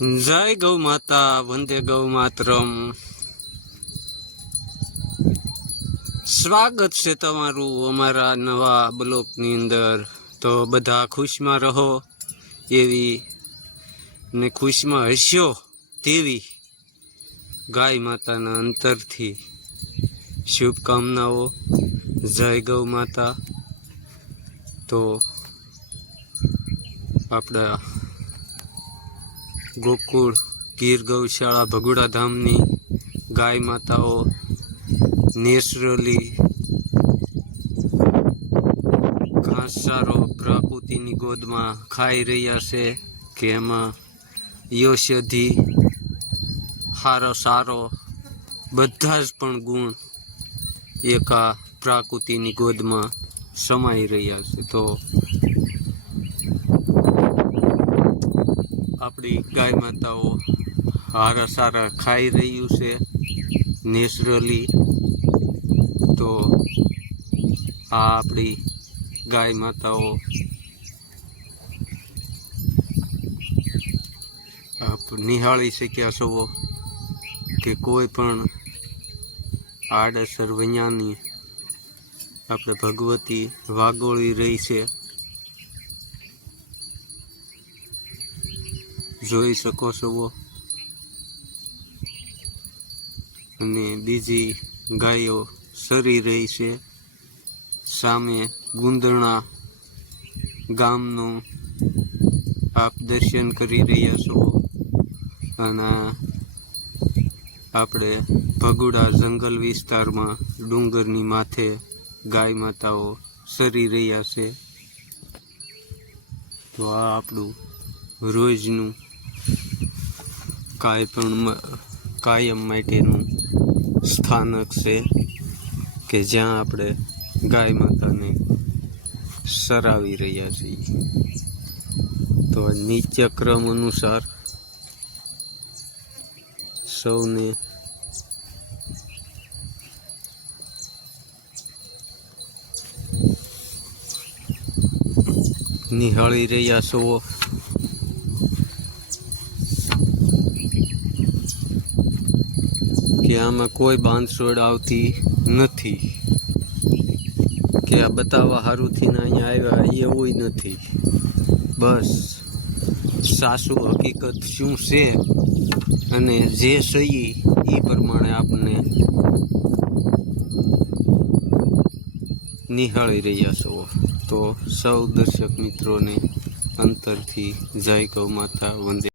જય ગૌ માતા, વંદે ગૌ માતરમ. સ્વાગત છે તમારું અમારા નવા બ્લોકની અંદર. તો બધા ખુશમાં રહો એવી ને ખુશમાં હસ્યો તેવી ગાય માતાના અંતરથી શુભકામનાઓ. જય ગૌ માતા. તો આપણા ગોકુળ, ગીર ગૌશાળા, ભગુડા ધામની ગાય માતાઓ નેચરલી ઘાસચારો પ્રકૃતિની ગોદમાં ખાઈ રહ્યા છે કે એમાં યૌષધિ સારો સારો, બધા જ પણ ગુણ એક પ્રાકૃતિની ગોદમાં સમાઈ રહ્યા છે. તો આપણી ગાય માતાઓ હારા સારા ખાઈ રહ્યું છે, નેચરલી. તો આ આપણી ગાય માતાઓ નિહાળી શક્યા છો કે કોઈ પણ આડઅસર વૈયાની આપણે ભગવતી વાગોળી રહી છે. જોઈ શકો છો. અને બીજી ગાયો સરી રહી છે. સામે ગુંદરણા ગામનું આપ દર્શન કરી રહ્યા છો. અને આપણે ભગુડા જંગલ વિસ્તારમાં ડુંગરની માથે ગાય માતાઓ સરી રહ્યા છે. તો આ આપણું રોજનું કાંઈ પણ કાયમ માટેનું સ્થાનક છે કે જ્યાં આપણે ગાય માતાને સરાવી રહ્યા છીએ. તો આ નિત્યક્રમ અનુસાર સૌને નિહાળી રહ્યા છો કે આમાં કોઈ બાંધછોડ આવતી નથી. કે આ બતાવવા સારુંથી અહીંયા આવ્યા એવું નથી. બસ. સાસુ હકીકત શું છે અને જે સહી એ પ્રમાણે આપને નિહાળી રહ્યા છો. તો સૌ દર્શક મિત્રોને અંતરથી જય ગૌ માતા વંદે